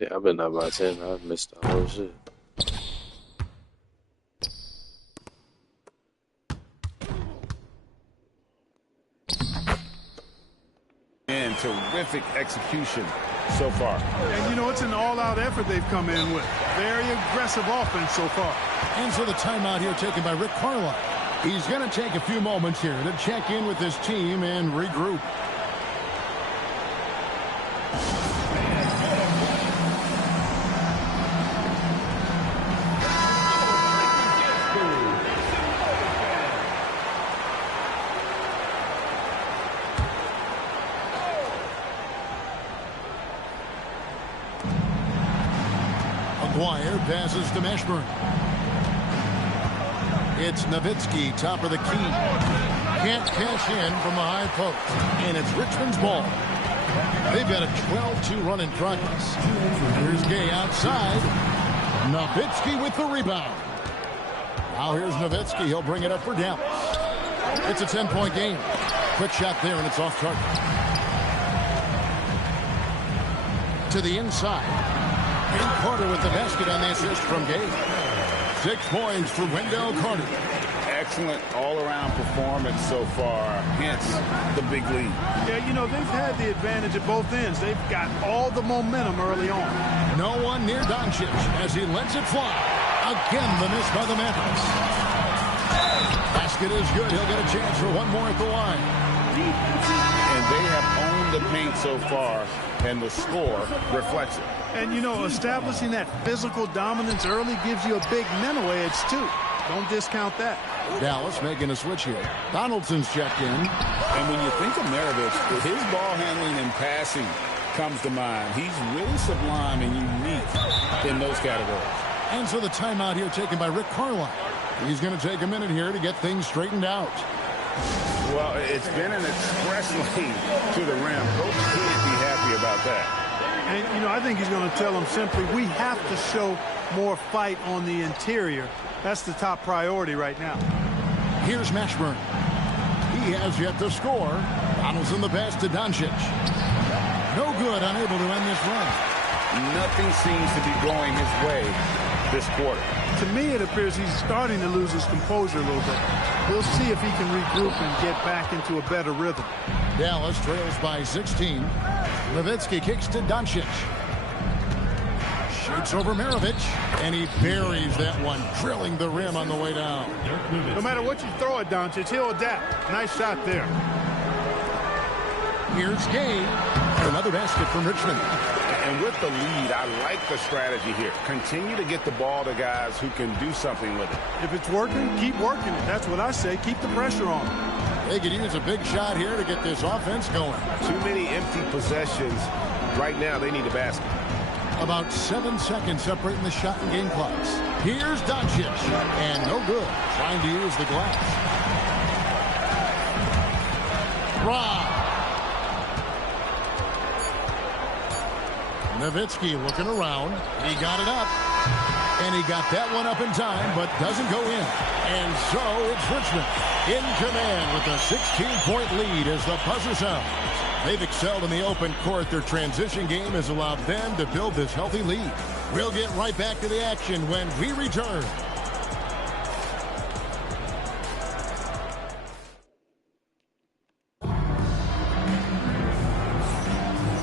Yeah, I've been up by 10. I've missed the whole shit. And terrific execution so far. And, you know, it's an all-out effort they've come in with. Very aggressive offense so far. And so the timeout here taken by Rick Carlisle. He's going to take a few moments here to check in with his team and regroup. Maguire passes to Mashburn. It's Nowitzki, top of the key. Can't cash in from the high post. And it's Richmond's ball. They've got a 12-2 run in progress. Here's Gay outside. Nowitzki with the rebound. Now here's Nowitzki. He'll bring it up for Dallas. It's a 10-point game. Quick shot there, and it's off target. To the inside. And Carter with the basket on the assist from Gay. 6 points for Wendell Carter. Excellent all-around performance so far, hence the big lead. Yeah, you know, they've had the advantage at both ends. They've got all the momentum early on. No one near Doncic as he lets it fly. Again, the miss by the Mavericks. Basket is good. He'll get a chance for one more at the line. And they have owned the paint so far, and the score reflects it. And, you know, establishing that physical dominance early gives you a big mental edge, too. Don't discount that. Dallas making a switch here. Donaldson's checked in. And when you think of Maravich, his ball handling and passing comes to mind. He's really sublime and unique in those categories. And so the timeout here taken by Rick Carlisle. He's going to take a minute here to get things straightened out. Well, it's been an express lane to the rim. Coach can't be happy about that. And, you know, I think he's going to tell them simply, we have to show more fight on the interior. That's the top priority right now. Here's Mashburn. He has yet to score. Donaldson the pass to Doncic. No good, unable to end this run. Nothing seems to be going his way this quarter. To me, it appears he's starting to lose his composure a little bit. We'll see if he can regroup and get back into a better rhythm. Dallas trails by 16. Nowitzki kicks to Doncic. Shoots over Maravich, and he buries that one, drilling the rim on the way down. No matter what you throw at Doncic, he'll adapt. Nice shot there. Here's Gay. Another basket from Richmond. And with the lead, I like the strategy here. Continue to get the ball to guys who can do something with it. If it's working, keep working it. That's what I say. Keep the pressure on. They could use a big shot here to get this offense going. Too many empty possessions. Right now, they need a basket. About 7 seconds separating the shot and game clocks. Here's Doncic. And no good. Trying to use the glass. Rob. Nowitzki looking around. He got it up. And he got that one up in time, but doesn't go in. And so it's Richmond in command with a 16-point lead as the buzzer sounds. They've excelled in the open court. Their transition game has allowed them to build this healthy lead. We'll get right back to the action when we return.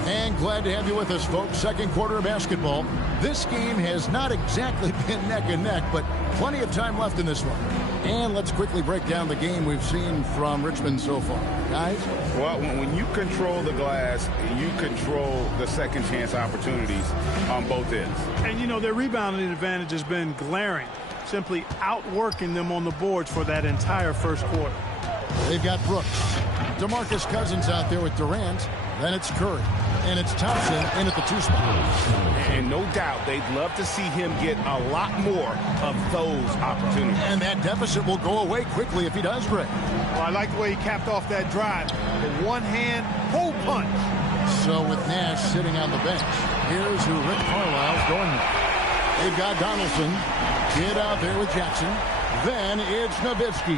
And glad to have you with us, folks. Second quarter of basketball. This game has not exactly been neck and neck, but plenty of time left in this one. And let's quickly break down the game we've seen from Richmond so far. Guys? Well, when you control the glass, you control the second chance opportunities on both ends. And, you know, their rebounding advantage has been glaring. Simply outworking them on the boards for that entire first quarter. They've got Brooks. DeMarcus Cousins out there with Durant. Then it's Curry. And it's Thompson in at the 2 spot. And no doubt they'd love to see him get a lot more of those opportunities. And that deficit will go away quickly if he does, Greg. Well, I like the way he capped off that drive. The one-hand hole punch. So with Nash sitting on the bench, here's who Rick Carlisle's going with. They've got Donaldson. Kid out there with Jackson. Then it's Nowitzki.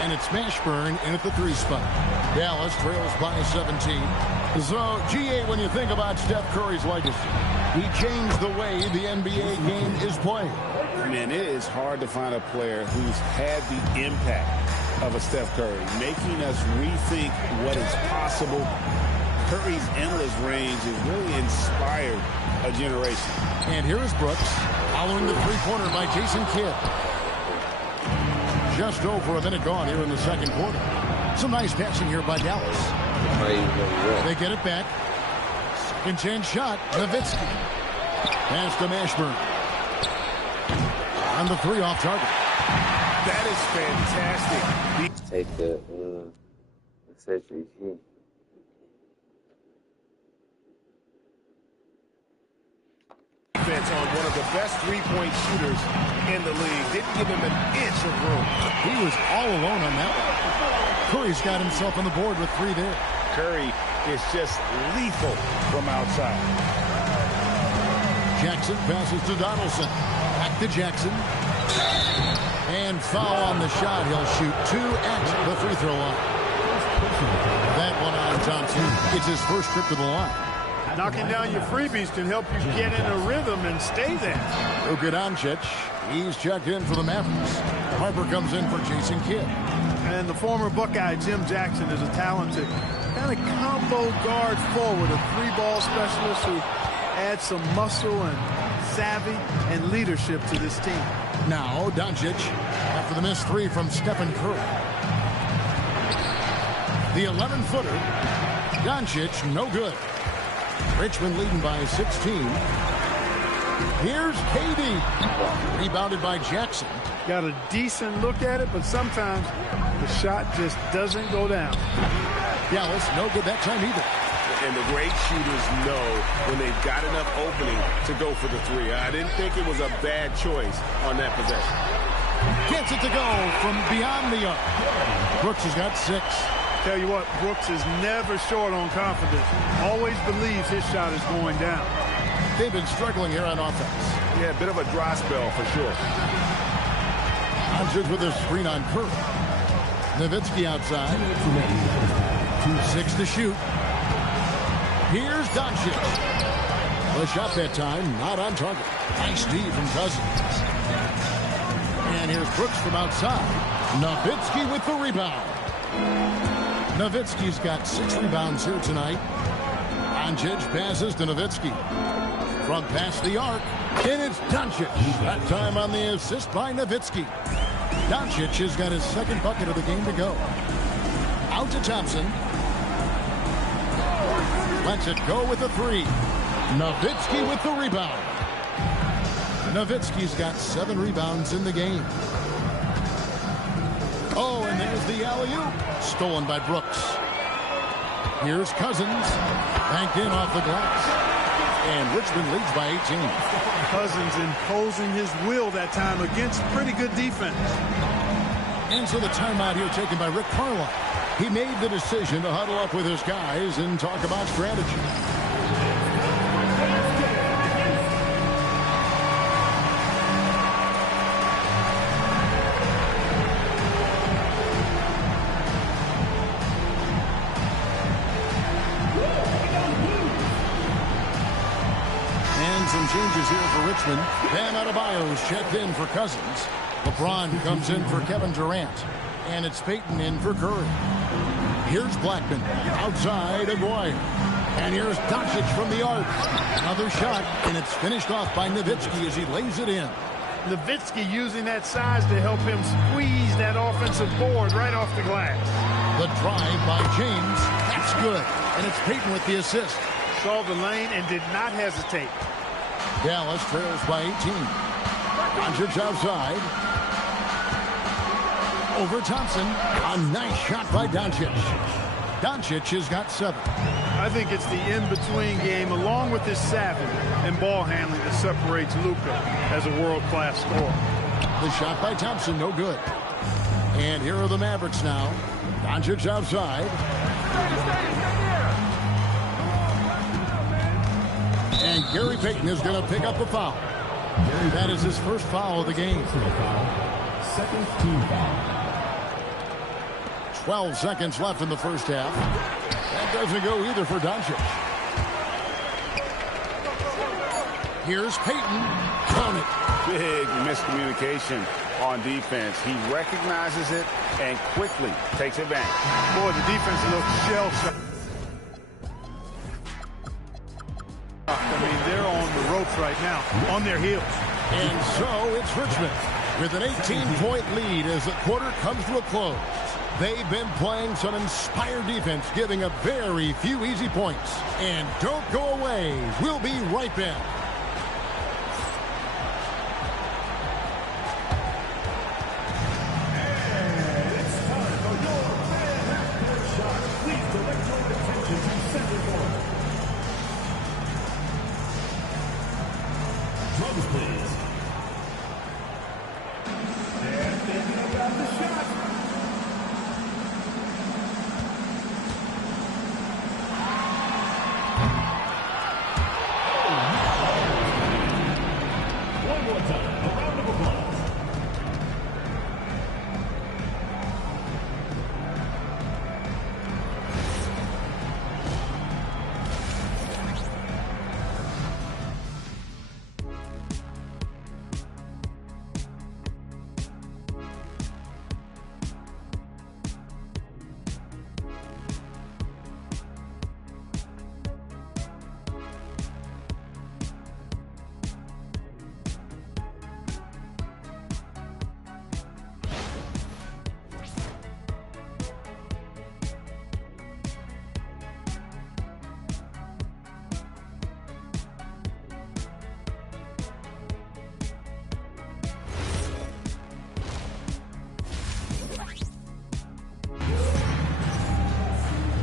And it's Mashburn in at the 3 spot. Dallas trails by 17. So, GA, when you think about Steph Curry's legacy, He changed the way the NBA game is played. Man, it is hard to find a player who's had the impact of a Steph Curry, making us rethink what is possible. Curry's endless range has really inspired a generation. And here is Brooks, following the three-pointer by Jason Kidd. Just over a minute gone here in the second quarter. Some nice passing here by Dallas. They get it back. Second chance shot, Nowitzki. Pass to Mashburn. On the three off target. That is fantastic. Take the accessory key. Defense on one of the best three-point shooters in the league. Didn't give him an inch of room. He was all alone on that one. Curry's got himself on the board with three there. Curry is just lethal from outside. Jackson passes to Donaldson. Back to Jackson. And foul on the shot. He'll shoot two at the free throw line. That one on Thompson. It's his first trip to the line. Knocking down your freebies can help you get in a rhythm and stay there. Luka Doncic. He's checked in for the Mavericks. Harper comes in for Jason Kidd. And the former Buckeye Jim Jackson is a talented kind of combo guard forward, a three-ball specialist who adds some muscle and savvy and leadership to this team. Now Doncic after the missed three from Stephen Curry. The 11-footer. Doncic no good. Richmond leading by 16. Here's KD. Rebounded by Jackson. Got a decent look at it, but sometimes the shot just doesn't go down. Dallas no good that time either. And the great shooters know when they've got enough opening to go for the three. I didn't think it was a bad choice on that possession. Gets it to go from beyond the arc. Brooks has got 6. Tell you what, Brooks is never short on confidence. Always believes his shot is going down. They've been struggling here on offense. Yeah, a bit of a dry spell for sure. Doncic with a screen on Curry. Nowitzki outside. 6 to shoot. Here's Doncic. The shot that time, not on target. Nice D from Cousins. And here's Brooks from outside. Nowitzki with the rebound. Nowitzki's got 6 rebounds here tonight. Doncic passes to Nowitzki. From past the arc, and it's Doncic. That time on the assist by Nowitzki. Doncic has got his second bucket of the game to go. Out to Thompson. Lets it go with the 3. Nowitzki with the rebound. Nowitzki's got 7 rebounds in the game. Oh, and there's the alley-oop. Stolen by Brooks. Here's Cousins. Banked in off the glass. And Richmond leads by 18. Cousins imposing his will that time against pretty good defense. And so the timeout here taken by Rick Carlisle. He made the decision to huddle up with his guys and talk about strategy. Some changes here for Richmond. Bam Adebayo's checked in for Cousins. LeBron comes in for Kevin Durant. And it's Payton in for Curry. Here's Blackman. Outside Aguirre. And here's Doncic from the arc. Another shot, and it's finished off by Nowitzki as he lays it in. Nowitzki using that size to help him squeeze that offensive board right off the glass. The drive by James. That's good. And it's Payton with the assist. Saw the lane and did not hesitate. Dallas trails by 18. Doncic outside. Over Thompson. A nice shot by Doncic. Doncic has got 7. I think it's the in-between game, along with his savvy and ball handling, that separates Luka as a world-class scorer. The shot by Thompson, no good. And here are the Mavericks now. Doncic outside. And Gary Payton is going to pick up the foul. That is his first foul of the game. Second team foul. 12 seconds left in the first half. That doesn't go either for Doncic. Here's Payton. Count it. Big miscommunication on defense. He recognizes it and quickly takes advantage. Boy, the defense looks shell-shocked. I mean, they're on the ropes right now, on their heels. And so it's Richmond with an 18-point lead as the quarter comes to a close. They've been playing some inspired defense, giving up very few easy points. And don't go away. We'll be right back.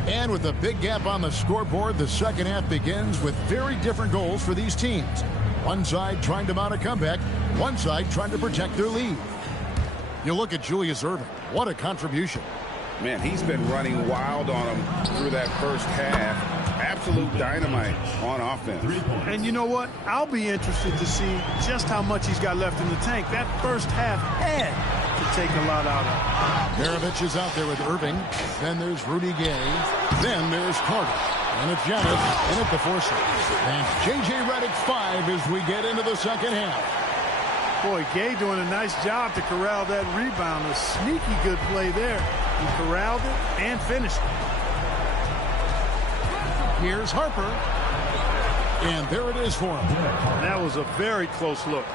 And with a big gap on the scoreboard, the second half begins with very different goals for these teams. One side trying to mount a comeback, one side trying to protect their lead. You look at Julius Erving. What a contribution. Man, he's been running wild on him through that first half. Absolute dynamite on offense. And you know what? I'll be interested to see just how much he's got left in the tank. That first half had to take a lot out of him. Maravich is out there with Irving. Then there's Rudy Gay. Then there's Carter. And it's Giannis in at the forcing. And J.J. Redick 5 as we get into the second half. Boy, Gay doing a nice job to corral that rebound. A sneaky good play there. He corralled it and finished it. Here's Harper. And there it is for him. That was a very close look.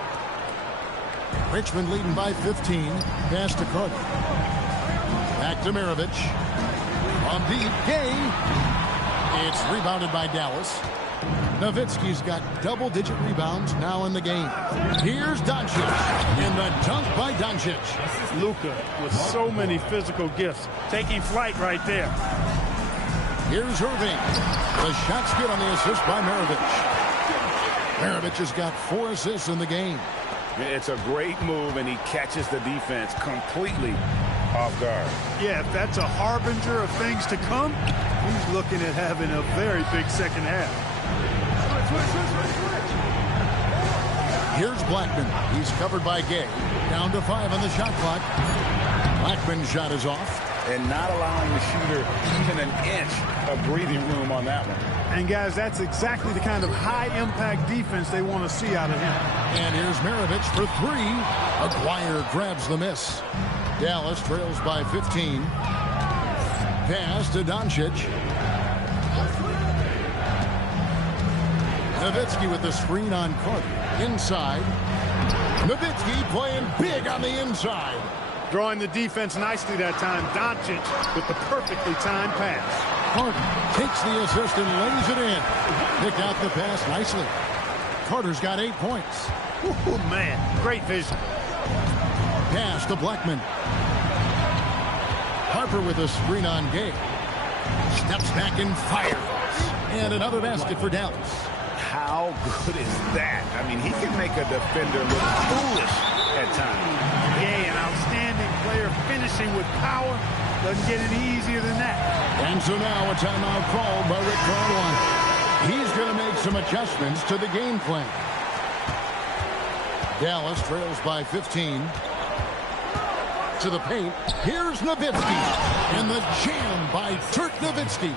Richmond leading by 15. Pass to Carter. Back to Maravich. On deep, Gay. It's rebounded by Dallas. Nowitzki's got double-digit rebounds now in the game. Here's Doncic. And the dunk by Doncic. Luka with so many physical gifts. Taking flight right there. Here's Irving. The shot's good on the assist by Maravich. Maravich has got 4 assists in the game. It's a great move, and he catches the defense completely off guard. Yeah, if that's a harbinger of things to come, he's looking at having a very big second half. Here's Blackman. He's covered by Gay. Down to 5 on the shot clock. Blackman's shot is off. And not allowing the shooter even an inch of breathing room on that one. And, guys, that's exactly the kind of high-impact defense they want to see out of him. And here's Maravich for 3. Aguirre grabs the miss. Dallas trails by 15. Pass to Doncic. Nowitzki with the screen on Carter. Inside. Nowitzki playing big on the inside. Drawing the defense nicely that time. Doncic with the perfectly timed pass. Carter takes the assist and lays it in. Picked out the pass nicely. Carter's got 8 points. Oh, man. Great vision. Pass to Blackman. Harper with a screen on Gay. Steps back and fires. And another basket for Dallas. How good is that? I mean, he can make a defender look foolish at times. Gay, an outstanding player, finishing with power. Doesn't get any easier than that. And so now a timeout called by Rick Carlisle. He's going to make some adjustments to the game plan. Dallas trails by 15. to the paint. Here's Nowitzki. And the jam by Dirk Nowitzki.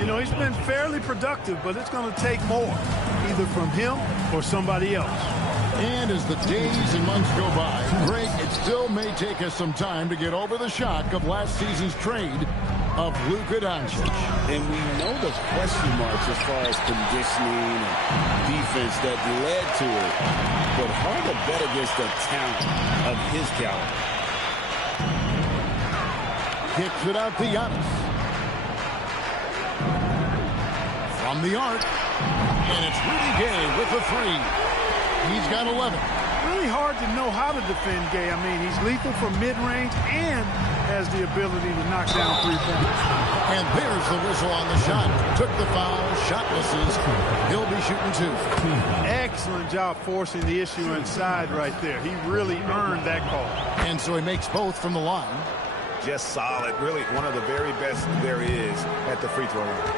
You know, he's been fairly productive, but it's going to take more, either from him or somebody else. And as the days and months go by, Greg, it still may take us some time to get over the shock of last season's trade of Luka Doncic. And we know the question marks as far as conditioning and defense that led to it. But hard to bet against the talent of his caliber. Kicks it out to Giannis. From the arc. And it's Rudy Gay with the three. He's got 11. Really hard to know how to defend Gay. I mean, he's lethal from mid-range and has the ability to knock down 3 points. And there's the whistle on the shot. Took the foul. Shot misses. He'll be shooting 2. Excellent job forcing the issue inside right there. He really earned that call. And so he makes both from the line. Just solid. Really one of the very best there is at the free throw line.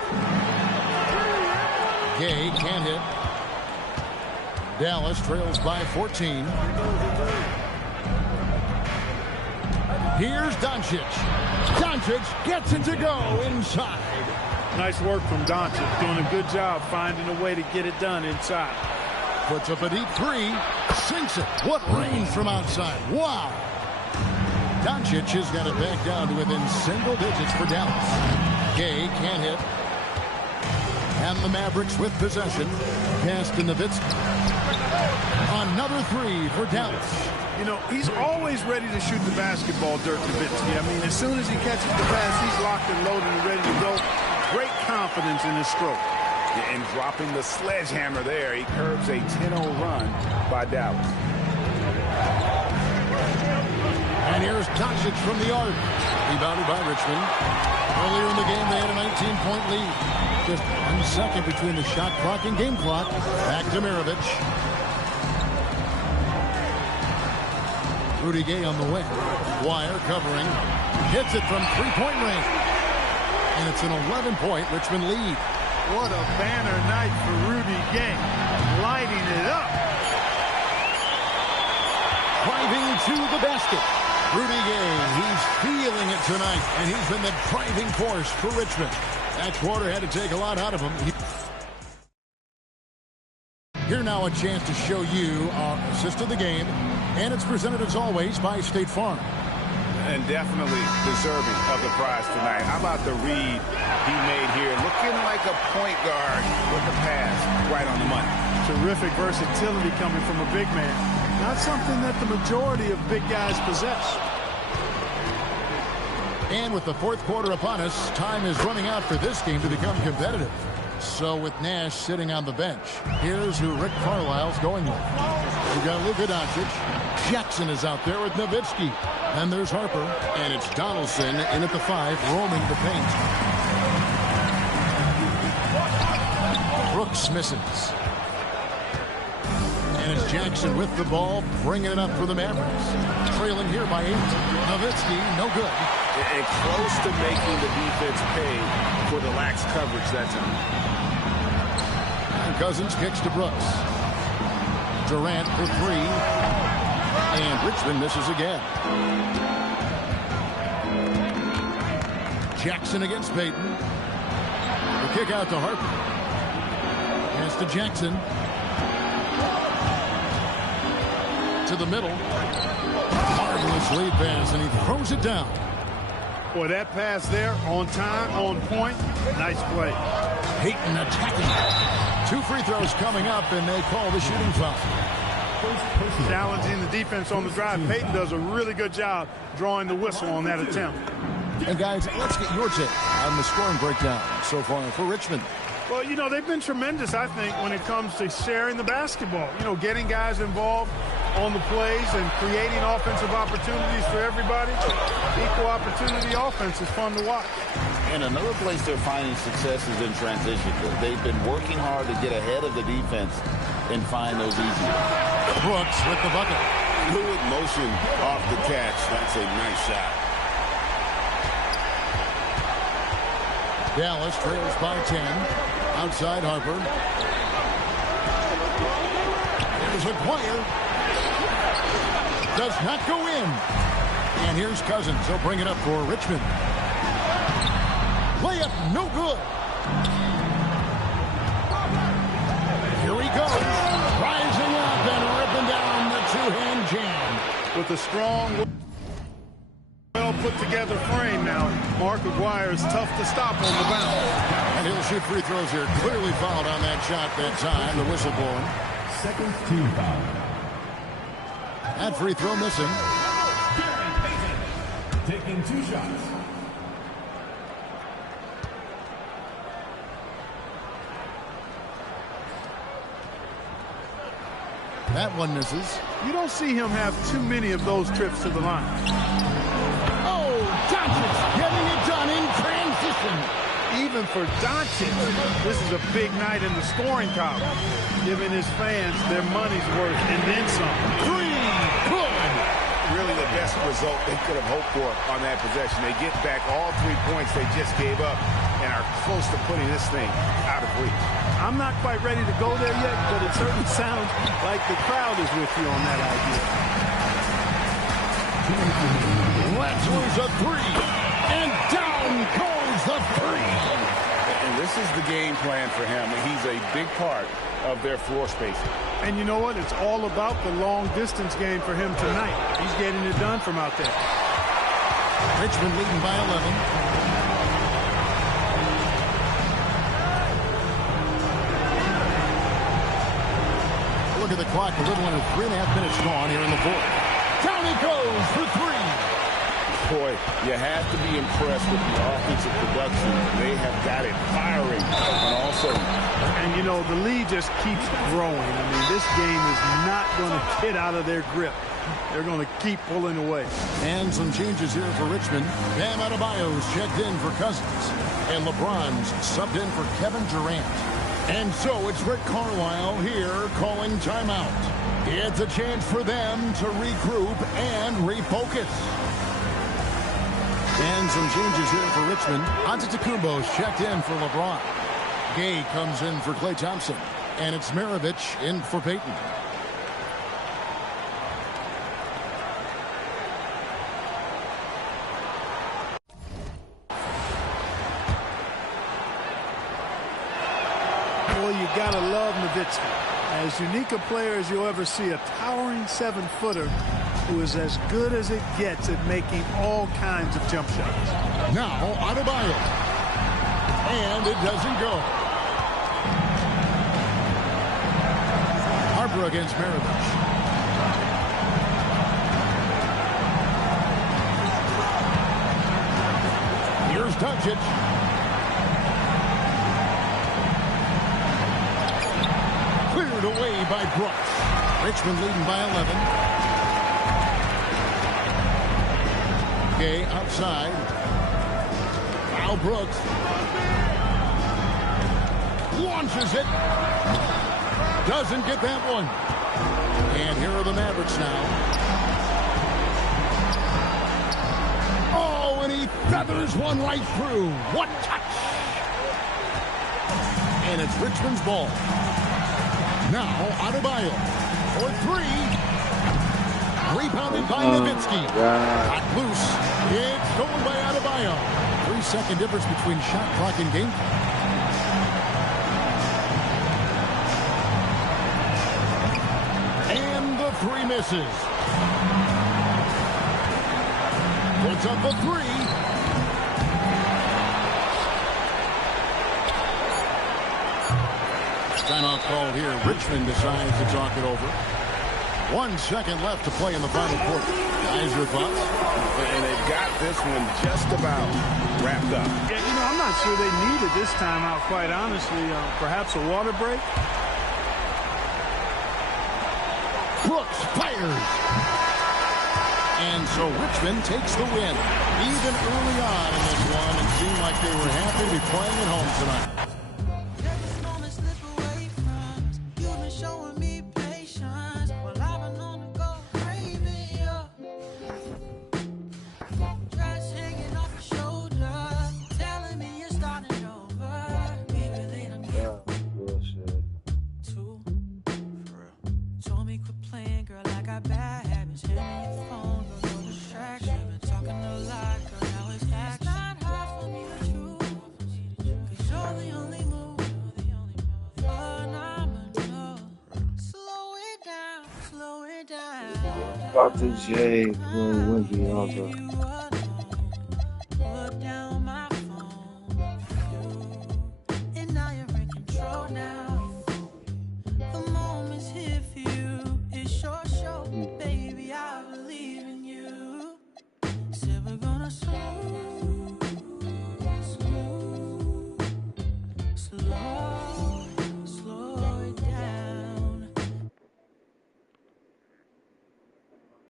Gay can't hit. Dallas trails by 14. Here's Doncic. Doncic gets it to go inside. Nice work from Doncic, doing a good job finding a way to get it done inside. Puts up a deep 3. Sinks it. What range from outside. Wow. Doncic has got it back down to within single digits for Dallas. Gay can't hit. And the Mavericks with possession. Pass to Nowitzki. Another 3 for Dallas. You know, he's always ready to shoot the basketball, Dirk Nowitzki. I mean, as soon as he catches the pass, he's locked and loaded and ready to go. Great confidence in his stroke. And dropping the sledgehammer there, he curbs a 10-0 run by Dallas. And here's Doncic from the arc. Rebounded by Richmond. Earlier in the game, they had a 19-point lead. Just 1 second between the shot clock and game clock. Back to Maravich. Rudy Gay on the wing. Wire covering. Hits it from 3-point range. And it's an 11-point Richmond lead. What a banner night for Rudy Gay. Lighting it up. Driving to the basket. Rudy Gay, he's feeling it tonight. And he's been the driving force for Richmond. That quarter had to take a lot out of him. Here now a chance to show you our assist of the game. And it's presented as always by State Farm. And definitely deserving of the prize tonight. How about the read he made here? Looking like a point guard with the pass right on the money. Terrific versatility coming from a big man. Not something that the majority of big guys possess. And with the fourth quarter upon us, time is running out for this game to become competitive. So with Nash sitting on the bench, here's who Rick Carlisle's going with. We've got Luka Doncic. Jackson is out there with Nowitzki. And there's Harper. And it's Donaldson in at the 5, roaming the paint. Brooks misses. And it's Jackson with the ball, bringing it up for the Mavericks. Trailing here by 8. Nowitzki, no good. And close to making the defense pay for the lax coverage that time. And Cousins kicks to Brooks. Durant for 3. And Richmond misses again. Jackson against Payton. The kick out to Harper. Pass to Jackson. To the middle. Marvelous lead pass, and he throws it down. Boy, that pass there, on time, on point. Nice play. Payton attacking. 2 free throws coming up, and they call the shooting foul. Challenging the defense on the drive. Payton does a really good job drawing the whistle on that attempt. And guys, let's get your take on the scoring breakdown so far for Richmond. Well, you know, they've been tremendous, I think, when it comes to sharing the basketball. You know, getting guys involved on the plays and creating offensive opportunities for everybody. Equal opportunity offense is fun to watch. And another place they're finding success is in transition. They've been working hard to get ahead of the defense and find those easy. Brooks with the bucket. Fluid motion off the catch. That's a nice shot. Dallas trails by 10. Outside Harper. There's McGuire. Does not go in. And here's Cousins. He'll bring it up for Richmond. Layup, no good. Here he goes. Rising up and ripping down the two-hand jam. With a strong, well-put-together frame now, Mark Aguirre is tough to stop on the bounce. And he'll shoot free throws here. Clearly fouled on that shot that time. The whistle blowing. Second team foul. That free throw missing. Taking 2 shots. That one misses. You don't see him have too many of those trips to the line. Oh, Doncic getting it done in transition. Even for Doncic, this is a big night in the scoring column, giving his fans their money's worth and then some. Three, good. Really the best result they could have hoped for on that possession. They get back all 3 points they just gave up and are close to putting this thing out of reach. I'm not quite ready to go there yet, but it certainly sounds like the crowd is with you on that idea. Let's lose a 3. And down goes the 3. And this is the game plan for him. He's a big part of their floor spacing. And you know what? It's all about the long-distance game for him tonight. He's getting it done from out there. Richmond leading by 11. Look at the clock. A little under 3.5 minutes gone here in the fourth. Down it goes for 3. Boy, you have to be impressed with the offensive production. They have got it firing on all cylinders. And, you know, the lead just keeps growing. I mean, this game is not going to get out of their grip. They're going to keep pulling away. And some changes here for Richmond. Bam Adebayo's checked in for Cousins. And LeBron's subbed in for Kevin Durant. And so it's Rick Carlisle here calling timeout. It's a chance for them to regroup and refocus. And some changes here for Richmond. Antetokounmpo's checked in for LeBron. Gay comes in for Klay Thompson. And it's Maravich in for Payton. Boy, you got to love Nowitzki. As unique a player as you'll ever see, a towering 7-footer who is as good as it gets at making all kinds of jump shots. Now, Adebayo. And it doesn't go. Harper against Maravich. Here's Doncic. Cleared away by Brooks. Richmond leading by 11. Gay outside. Now Brooks. Launches it. Doesn't get that one. And here are the Mavericks now. Oh, and he feathers one right through. What touch. And it's Richmond's ball. Now Adebayo for 3. Rebounded by Nowitzki. Got loose. It's stolen by Adebayo. 3-second difference between shot clock and game clock. And the 3 misses. Puts up the 3. Timeout called here. Richmond decides to talk it over. 1 second left to play in the final quarter. Guys, your thoughts? And they've got this one just about wrapped up. Yeah, you know, I'm not sure they needed this timeout, quite honestly. Perhaps a water break? Brooks fires. And so Richmond takes the win. Even early on in this one, it seemed like they were happy to be playing at home tonight. Told me quit playing, girl, I got bad habits. Hit me your phone, no distraction. Dr. J. Wimby also.